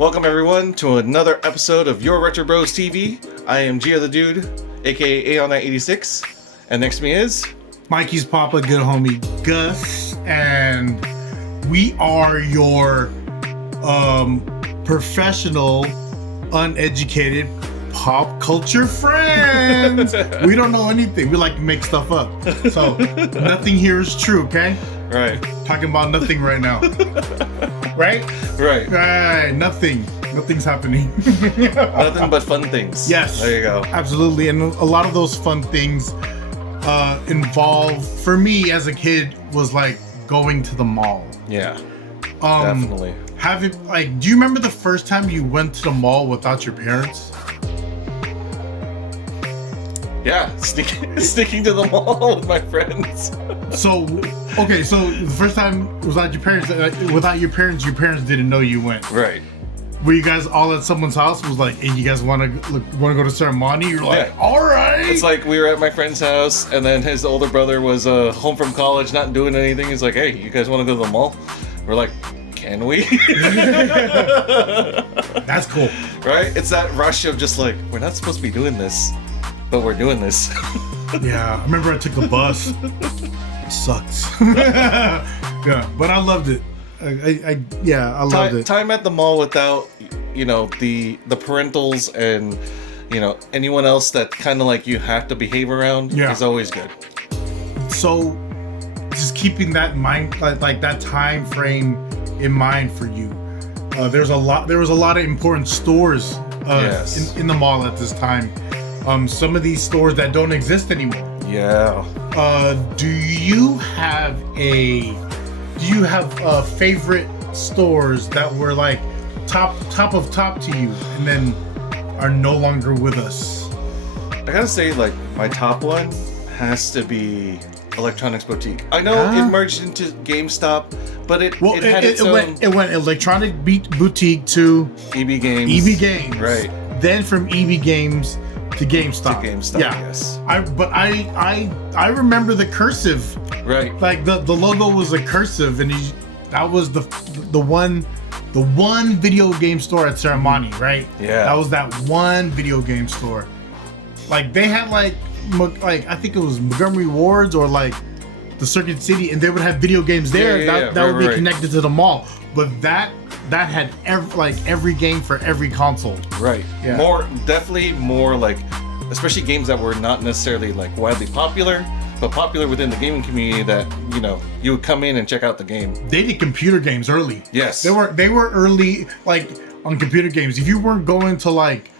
Welcome everyone to another episode of YourRetroBros TV. I am Gia the Dude, aka Aeon986, and next to me is Mikey's Papa, good homie Gus, and we are your professional, uneducated pop culture friends. We don't know anything. We like to make stuff up. So nothing here is true, okay? right. Talking about nothing right now. Right? Right. Nothing's happening. Nothing but fun things. Yes. There you go. Absolutely. And a lot of those fun things involve, for me as a kid, was like going to the mall. Yeah. Definitely. Do you remember the first time you went to the mall without your parents? Yeah, sneaking to the mall with my friends. So the first time without your parents, your parents didn't know you went. Right. Were you guys all at someone's house? Was like, hey, you guys want to go to ceremony? You're like, Yeah. all right. It's like we were at my friend's house, and then his older brother was home from college, not doing anything. He's like, hey, you guys want to go to the mall? We're like, can we? That's cool. Right? It's that rush of just like, we're not supposed to be doing this, but we're doing this. Yeah, I remember I took the bus. It sucks. Yeah, but I loved it. I loved it. Time at the mall without, the parentals and, anyone else that kind of like you have to behave around is always good. So, just keeping that in mind, like that time frame in mind for you. There was a lot of important stores in the mall at this time. Some of these stores that don't exist anymore. Yeah. Do you have favorite stores that were like top of top to you and then are no longer with us? I gotta say, like, my top one has to be Electronics Boutique. I know it merged into GameStop, but it had its own... It went Electronic Boutique to EB Games. EB Games. Right. Then from EB Games to GameStop. Yes. I remember the cursive. Right. Like the logo was a cursive, and that was the one video game store at Ceremony, right? Yeah. That was that one video game store. Like they had like I think it was Montgomery Wards or like the Circuit City, and they would have video games there that would be connected to the mall. But that had every game for every console. Right. Yeah. Definitely more like, especially games that were not necessarily like widely popular, but popular within the gaming community that, you would come in and check out the game. They did computer games early. Yes. They were early, like on computer games. If you weren't going to like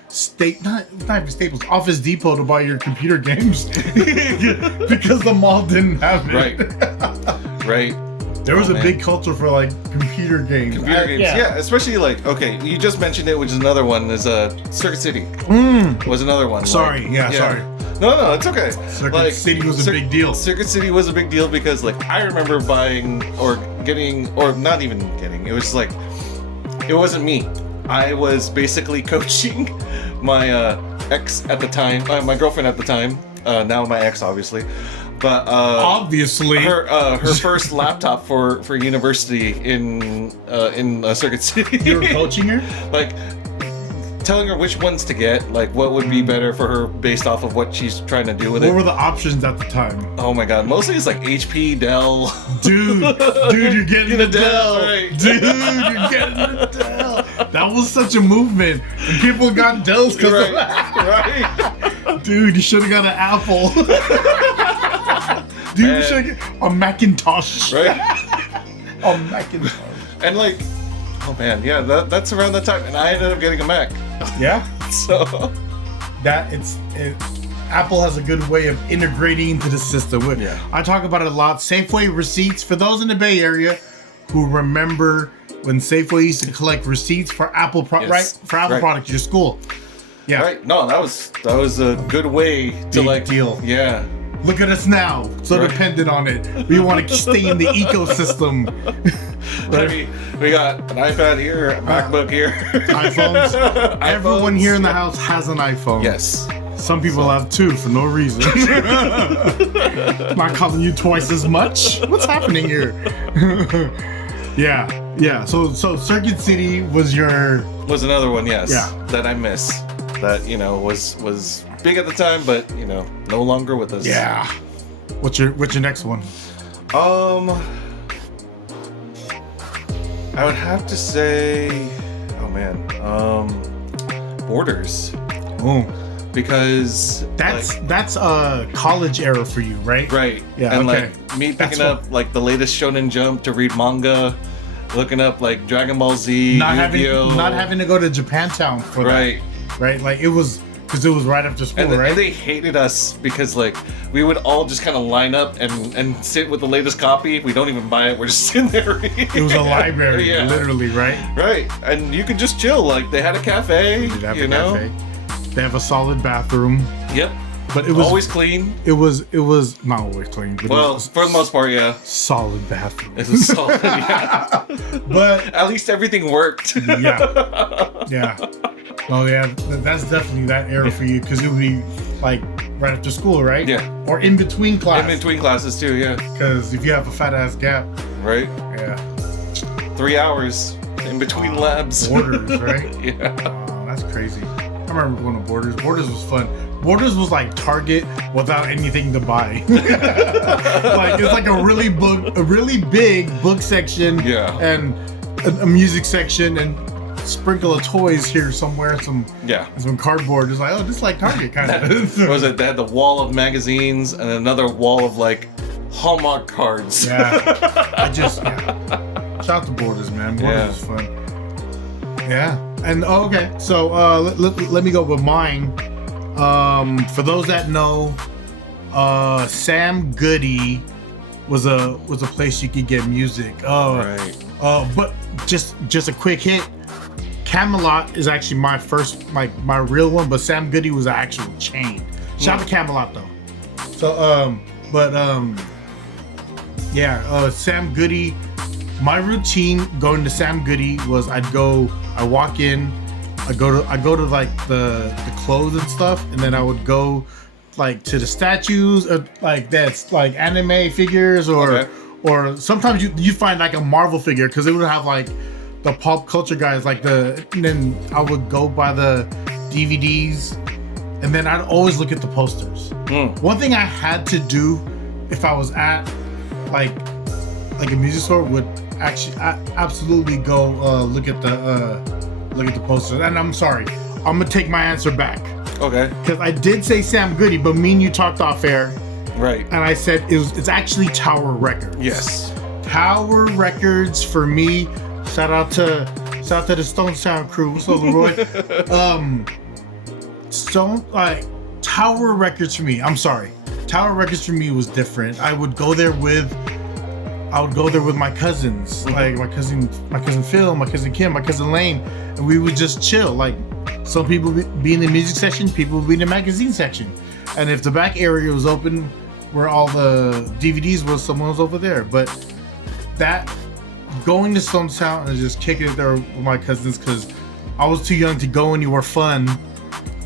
not even Staples, Office Depot to buy your computer games because the mall didn't have it. Right. There was a big culture for like computer games. Yeah, especially like, okay, you just mentioned it, which is another one, is Circuit City. Was another one. Sorry. Sorry. No, it's okay. Circuit City was a big deal. Circuit City was a big deal because like I remember buying or getting, or not even getting, it was like, it wasn't me. I was basically coaching my ex at the time, my girlfriend at the time, now my ex obviously. But obviously, her first laptop for university in Circuit City. You were coaching her, like telling her which ones to get, like what would be better for her based off of what she's trying to do with it. What were the options at the time? Oh my god, mostly it's like HP, Dell. Dude, you're getting a Dell. Right. Dude, you're getting a Dell. That was such a movement. And people got Dells because of that. Right. Dude, you should have got an Apple. Dude, you should have got a Macintosh. Right. A Macintosh. And like, oh man, yeah, that's around that time, and I ended up getting a Mac. Yeah. So Apple has a good way of integrating into the system. Yeah. I talk about it a lot. Safeway receipts, for those in the Bay Area who remember when Safeway used to collect receipts for Apple products at your school. Yeah. Right. No, that was a good way to Big deal. Yeah. Look at us now, so dependent on it. We want to stay in the ecosystem. Right. We got an iPad here, a MacBook here. iPhones. Everyone here in the house has an iPhone. Yes. Some people have two for no reason. Am I calling you twice as much? What's happening here? Yeah. Yeah. So Circuit City was another one, yes. Yeah. That I miss. That, you know, was big at the time, but, you know, no longer with us. Yeah. What's your next one? I would have to say, oh man, Borders. Oh. Because that's a college era for you, right? Right. Yeah. And okay. like me picking up like the latest Shonen Jump to read manga, looking up like Dragon Ball Z, not having to go to Japantown for right. that. Right. Like it was because it was right after school, right? And they hated us because like we would all just kind of line up and sit with the latest copy. We don't even buy it. We're just sitting there reading. It was a library, yeah. literally, right? Right. And you could just chill. Like they had a cafe. You know. Cafe. They have a solid bathroom. Yep. But it was always clean. It was not always clean. But well, for the most part, yeah. Solid bathroom. It's a solid, yeah. But at least everything worked. Yeah. Yeah. Oh yeah, that's definitely that era for you because it would be like right after school, right? Yeah. Or in between classes. In between classes too, yeah. Because if you have a fat ass gap. Right. Yeah. 3 hours in between labs. Borders, right? Yeah. Oh, that's crazy. I remember going to Borders. Borders was fun. Borders was like Target without anything to buy. Like it's like a really big book section. Yeah. And a music section and sprinkle of toys here somewhere. Some cardboard. It's like, oh, this is like Target kind of. What was it? They had the wall of magazines and another wall of like Hallmark cards. Yeah. Shout out to Borders, man. Borders was fun. Yeah. And okay, so let me go with mine. For those that know, Sam Goody was a place you could get music. Right. But just a quick hit. Camelot is actually my first, my real one, but Sam Goody was an actual chain. Shout out to Camelot though. So Sam Goody. My routine going to Sam Goody was I walk in, I go to like the clothes and stuff, and then I would go like to the statues, like that's like anime figures, or sometimes you find like a Marvel figure because it would have like the pop culture guys, like and then I would go by the DVDs, and then I'd always look at the posters. One thing I had to do if I was at like a music store would actually absolutely go look at the posters. And I'm sorry, I'm gonna take my answer back. Okay. Because I did say Sam Goody, but me and you talked off air. Right. And I said it's actually Tower Records. Yes. Tower Records for me. Shout out to the Stone Sound crew. What's up, Leroy? Tower Records for me. I'm sorry. Tower Records for me was different. I would go there with my cousins, like my cousin Phil, my cousin Kim, my cousin Lane, and we would just chill. Like some people be in the music section, people would be in the magazine section, and if the back area was open, where all the DVDs was, someone was over there. But that going to Stone Sound and just kicking it there with my cousins, because I was too young to go anywhere fun,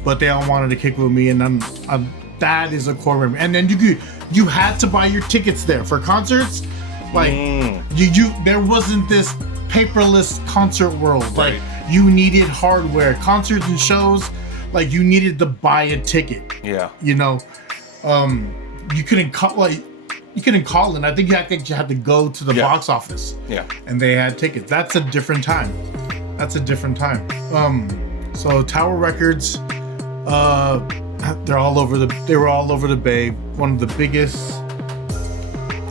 but they all wanted to kick with me, and I'm that is a core memory. And then you had to buy your tickets there for concerts. Like there wasn't this paperless concert world. Right. Like you needed hardware. Concerts and shows, like you needed to buy a ticket. Yeah. You know, you couldn't call in. I think you had to go to the box office. Yeah. And they had tickets. That's a different time. So Tower Records, they were all over the Bay. One of the biggest.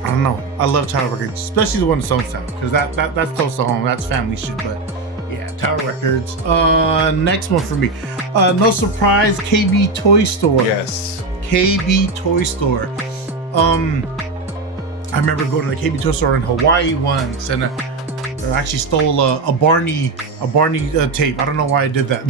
I don't know. I love Tower Records, especially the one in Stone Sound, because that's close to home. That's family shit. But yeah, Tower Records. Next one for me. No surprise, KB Toy Store. Yes. KB Toy Store. I remember going to the KB Toy Store in Hawaii once, and I actually stole a Barney tape. I don't know why I did that.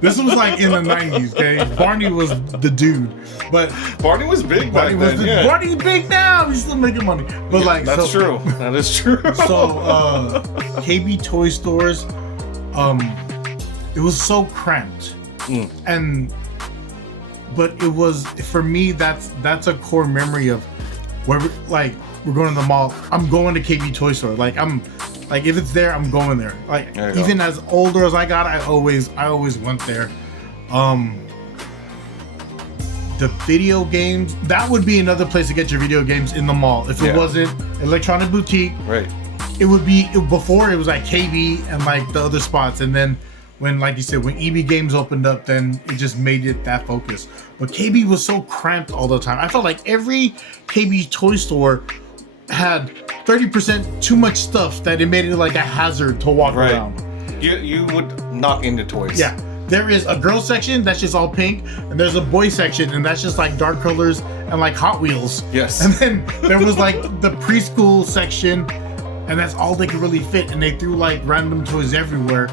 This was like in the 90s, okay? Barney was the dude. But Barney was big back then. Barney's big now. He's still making money. But that's true. That is true. So KB Toy Stores, it was so cramped. But it was, for me, that's a core memory of where we're going to the mall, I'm going to KB Toy Store. Like if it's there, I'm going there. Like even as older as I got, I always went there. The video games, that would be another place to get your video games in the mall. If it wasn't Electronic Boutique, right? It would be before it was like KB and like the other spots, and then when, like you said, when EB Games opened up, then it just made it that focus. But KB was so cramped all the time. I felt like every KB toy store had 30% too much stuff that it made it like a hazard to walk around. You would knock into toys. Yeah. There is a girl section that's just all pink, and there's a boy section, and that's just like dark colors and like Hot Wheels. Yes. And then there was like the preschool section, and that's all they could really fit, and they threw like random toys everywhere,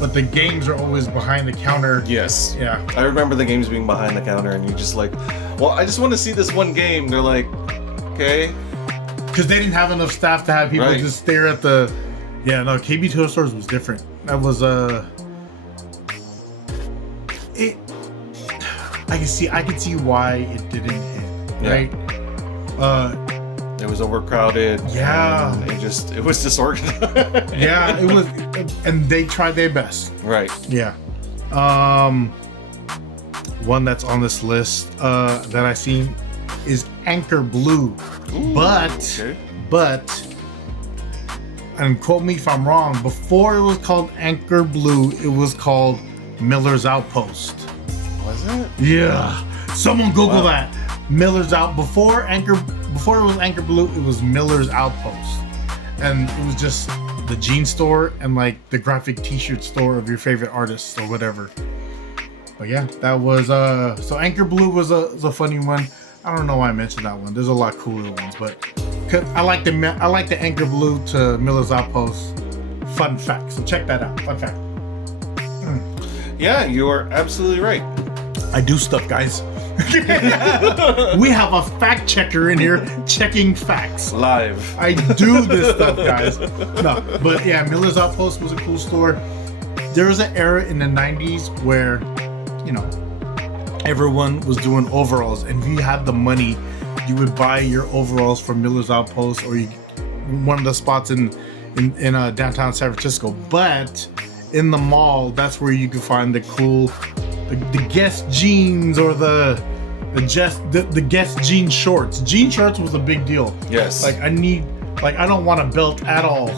but the games are always behind the counter. Yes. Yeah. I remember the games being behind the counter, and you're just like, well, I just want to see this one game. They're like, okay. Because they didn't have enough staff to have people just stare at the. Yeah, no, KB Toy Stores was different. That was I can see why it didn't hit, right? It was overcrowded. Yeah. And it was disorganized. Yeah, it was, and they tried their best. Right. Yeah. One that's on this list that I seen is Anchor Blue. Ooh, but and quote me if I'm wrong, before it was called Anchor Blue, it was called Miller's Outpost. Was it? Yeah. Someone Google that. Miller's Out before it was Anchor Blue, it was Miller's Outpost. And it was just the jean store and like the graphic t-shirt store of your favorite artists or whatever. But yeah, that was so Anchor Blue was a funny one. I don't know why I mentioned that one. There's a lot cooler ones, but I like the Anchor Blue to Miller's Outpost. Fun fact. So check that out. Fun fact. Yeah, you are absolutely right. I do stuff, guys. We have a fact checker in here checking facts. Live. I do this stuff, guys. No, but yeah, Miller's Outpost was a cool store. There was an era in the 90s where, you know, everyone was doing overalls, and if you had the money, you would buy your overalls from Miller's Outpost or one of the spots in downtown San Francisco. But in the mall, that's where you could find the cool, the Guess jeans or the Guess jean shorts. Jean shorts was a big deal. Yes. Like I don't want a belt at all.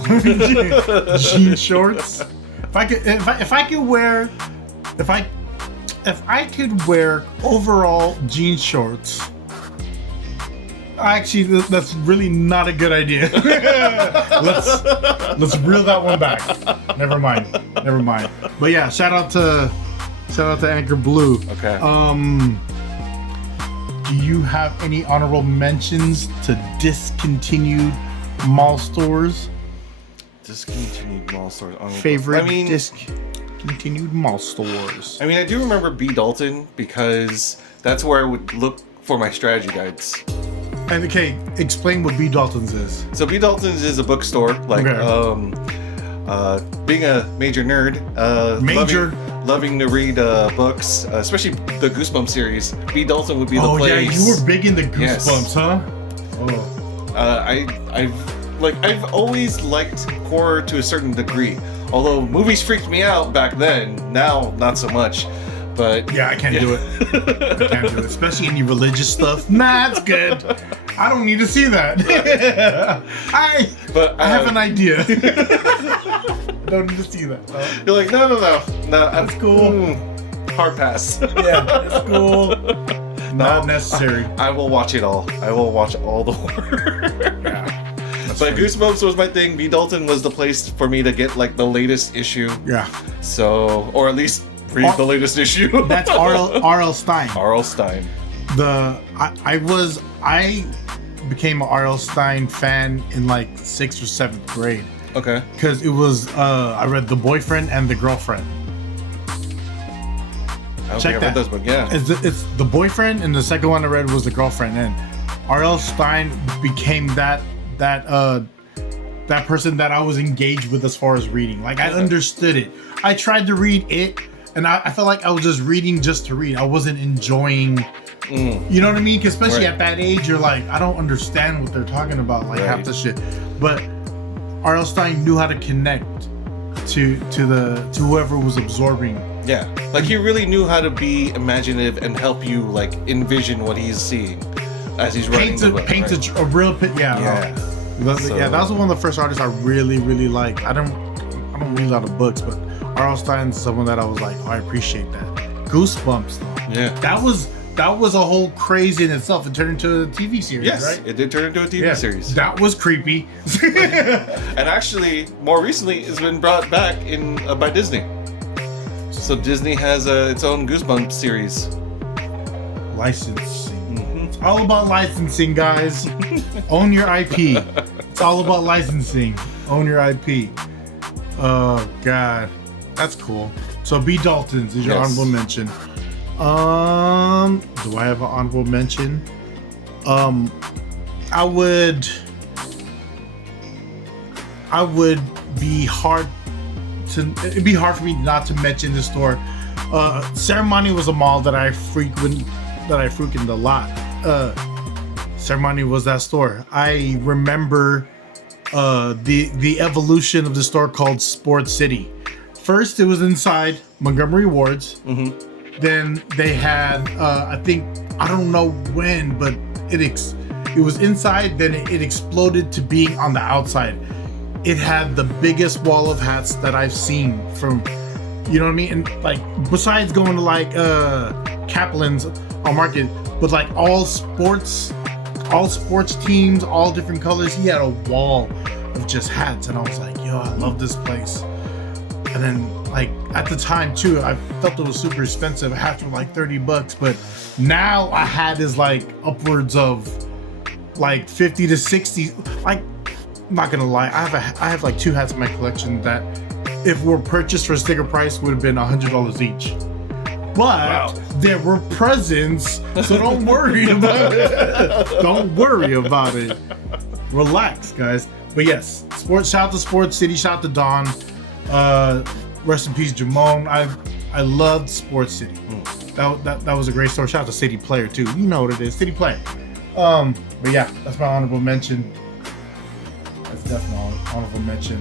Jean shorts. If I could wear overall jean shorts. Actually, that's really not a good idea. Let's reel that one back. Never mind. But yeah, shout out to Anchor Blue. Okay. Do you have any honorable mentions to discontinued mall stores? Discontinued mall stores. Discontinued mall stores. I mean, I do remember B. Dalton because that's where I would look for my strategy guides. And okay, explain what B. Dalton's is. So B. Dalton's is a bookstore. Like, being a major nerd, loving to read books, especially the Goosebumps series. B. Dalton would be the place. Oh yeah, you were big into Goosebumps, huh? Oh. I've always liked horror to a certain degree. Although movies freaked me out back then, now not so much. But yeah, I can't do it. I can't do it, especially any religious stuff. Nah, it's good. I don't need to see that. I have an idea. Don't need to see that. You're like, no, that's cool. Hard pass. Yeah, it's cool. Not necessary. I will watch it all. I will watch all the horror. Yeah. But Goosebumps was my thing. B. Dalton was the place for me to get like the latest issue. Yeah. So, or at least read the latest issue. That's R.L. Stine. R.L. Stine. I became an R.L. Stine fan in like 6th or 7th grade. Okay. Because it was I read The Boyfriend and The Girlfriend. I don't think I read those, but yeah. It's The Boyfriend, and the second one I read was The Girlfriend. And R.L. Stine became that person that I was engaged with as far as reading. Like, I understood it. I tried to read it, and I felt like I was just reading just to read. I wasn't enjoying You know what I mean? 'Cause especially Right. at that age, you're like, I don't understand what they're talking about, like Right. half the shit. But R.L. Stine knew how to connect to whoever was absorbing. Yeah, like he really knew how to be imaginative and help you like envision what he's seeing as he's writing the book. Paint right? a real picture. Yeah, So- yeah. That was one of the first artists I really liked. I don't read a lot of books, but R.L. Stine's someone that I was like, oh, I appreciate that. Goosebumps, though. Yeah. That was a whole crazy in itself. It turned into a TV series, Yes, right? it did turn into a TV series. That was creepy. And actually, more recently, it's been brought back in by Disney. So Disney has its own Goosebumps series. Licensing. It's all about licensing, guys. Own your IP. It's all about licensing. Own your IP. Oh God, that's cool. So B. Dalton's is your honorable mention. Do I have an honorable mention? I would it'd be hard for me not to mention this store. Ceremony was a mall that I frequented a lot. Ceremony was that store. I remember the evolution of the store called Sports City. First, it was inside Montgomery Ward's. Then they had, I don't know when, but it was inside. Then it exploded to being on the outside. It had the biggest wall of hats that I've seen from, you know what I mean? And like, besides going to like Kaplan's on Market, but like all sports teams, all different colors. He had a wall of just hats, and I was like, yo, I love this place. And then like at the time too, I felt it was super expensive. Hats were like $30, but now a hat is like upwards of like 50 to 60. Like, I'm not gonna lie, I have like 2 hats in my collection that if were purchased for a sticker price would have been $100 each. But there were presents, so don't worry about it. Don't worry about it. Relax, guys. But yes, shout out to Sports City, shout out to Don. Rest in peace, Jamone. I loved Sports City. That was a great store. Shout out to City Player too. You know what it is, City Player. But yeah, that's my honorable mention. That's definitely an honorable mention.